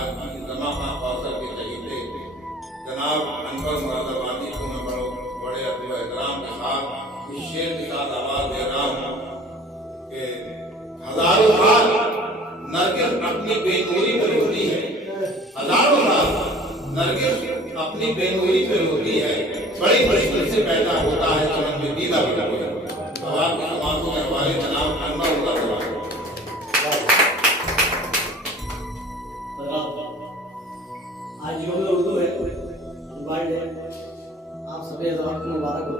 आज की जमा कौसर के शहीद जनाब अनवर मुरादाबादी को मैं बड़े अदब एहतराम के साथ इस शेर के साथ आवाज दे रहा हूँ कि हजारों बार नरगिस अपनी बेनूरी पे रोती है, हजारों बार नरगिस अपनी बेनूरी पे रोती है, बड़ी मुश्किल से पैदा होता है चमन में दीदा भी कोई। तो आपके समाजों के हवाले जनाब अनवर मुरादाबादी। आज यौम उर्दू है, वर्ल्ड है, आप सभी हज़रात को मुबारक हो।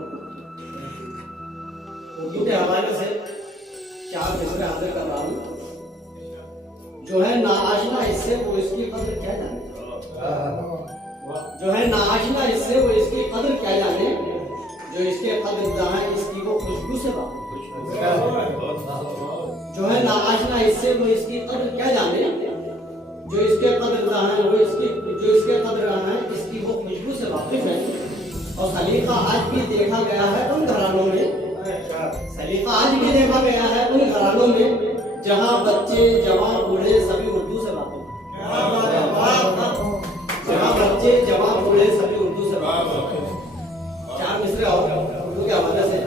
उर्दू के हवाले से 4 मिसरे हाजिर कर रहा हूँ। जो है नाआशना इससे वो इसकी कदर क्या जाने, जो है नाआशना इससे वो इसकी कदर क्या जाने, जो इसके कदरदान है इसकी वो खुशबू से बात, जो है नाआशना इससे वो इसकी कदर क्या जाने, जो इसके कदरदान है वो इसकी, जो इसके कदरदान है इसकी वो खुशबू से वाकिफ है। और सलीका आज भी देखा गया है उन घरानों में, सलीका आज भी देखा गया है उन घरानों में जहाँ बच्चे जवान बूढ़े सभी उर्दू से वाकिफ हैं, जहाँ बच्चे जवान बूढ़े सभी उर्दू से वाकिफ हैं। 4 मिसरे और उर्दू के हवाले से।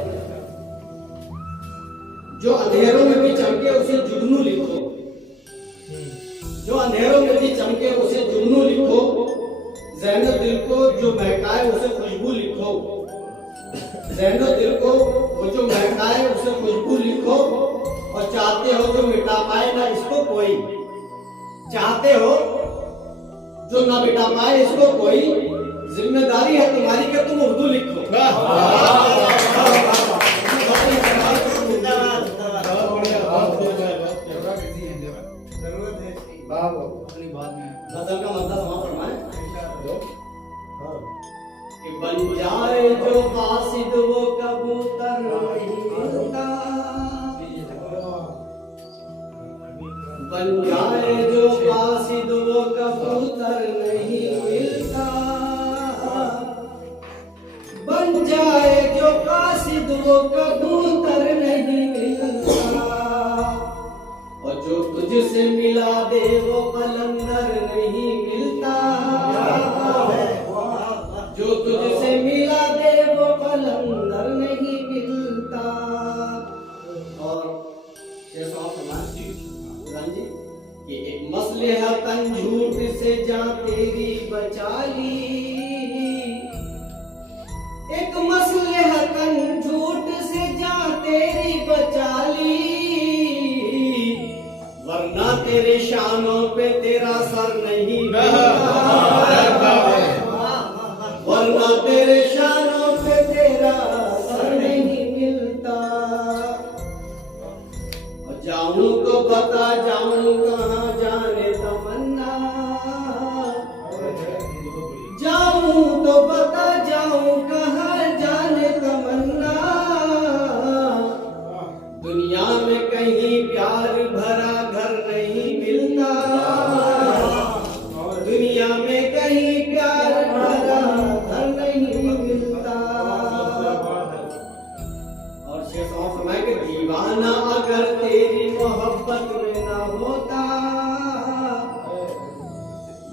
जो अंधेरों में भी चमके उसे जुगनू लिखो, जो अंधेरों में भी चमके उसे जुगनू लिखो, ज़हनो दिल को जो महकाए उसे खुशबू लिखो, ज़हनो दिल को वो जो महकाए उसे खुशबू लिखो। और चाहते हो जो मिटा पाए ना इसको कोई, चाहते हो जो ना मिटा पाए इसको कोई, जिम्मेदारी है तुम्हारी कि तुम उर्दू लिखो। गजल का मतलब समाप्त फरमाएं कि बन जाए जो कासिद वो कबूतर नहीं मिलता, बन जाए जो कासिद वो कबूतर नहीं मिलता, बन जाए जो कासिद वो कबूतर नहीं मिलता, और जो तुझसे मिला दे वो कलंदर नहीं मिलता, जो तुझसे मिला दे वो कलंदर नहीं मिलता। और कि एक मसलहतन झूठ से जान तेरी बचा ली, एक मसलहतन झूठ से जान तेरी बचा ली, वरना तेरे शानों पे तेरा सर नहीं मिलता, वरना तेरे शानों पे तेरा सर नहीं मिलता। और जाऊं तो बता जाऊं कहाँ जाने तमन्ना, जाऊं तो बता जाऊं कहाँ जाने तमन्ना, दुनिया में कहीं प्यार भरा घर नहीं मिलता, दुनिया में कहीं प्यार भरा घर नहीं मिलता। और शेर साहब फरमाए कि दीवाना अगर तेरी मोहब्बत में ना होता,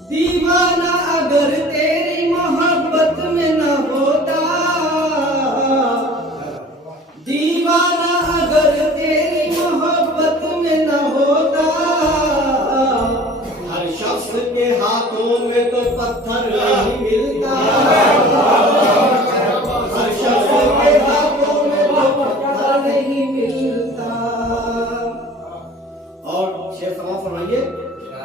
दीवाना अगर तेरी मोहब्बत में ना होता, दीवाना अगर तेरी मोहब्बत में ना होता, हर शख्स के हाथों में तो पत्थर नहीं मिलता, हर शख्स के हाथों में तो पत्थर नहीं मिलता। और शेर समाप्त फरमाइए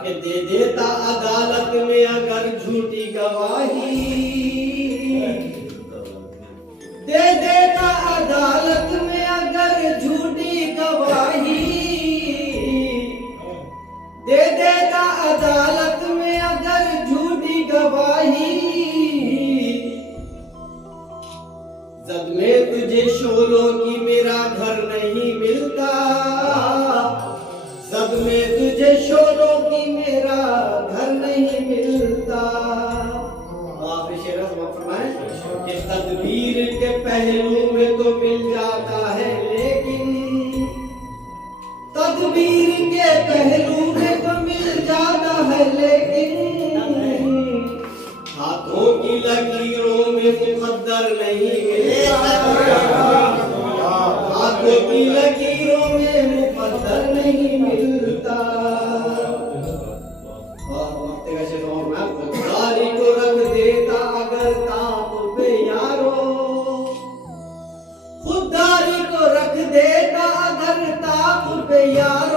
कि दे देता अदालत में अगर झूठी गवाही, दे देता अदालत में अगर झूठी गवाही, दे देता अदालत में अगर झूठी गवाही, जद में तुझे शोलों की मेरा घर नहीं मिलता, जद में तुझे शोलों की मेरा घर नहीं मिलता। आप शेर फरमाएं कि तदबीर के पहलू में तो मिल जाता है लेकिन, तदबीर के पहलू में तो मिल जाता है लेकिन हाथों की लकीरों में मुकद्दर नहीं मिलता, हाथों की लकीरों में मुकद्दर नहीं मिलता। खुददारी को रख देता अगर ताप पे यारो, खुददारी को रख देता अगर ताप पे यारो,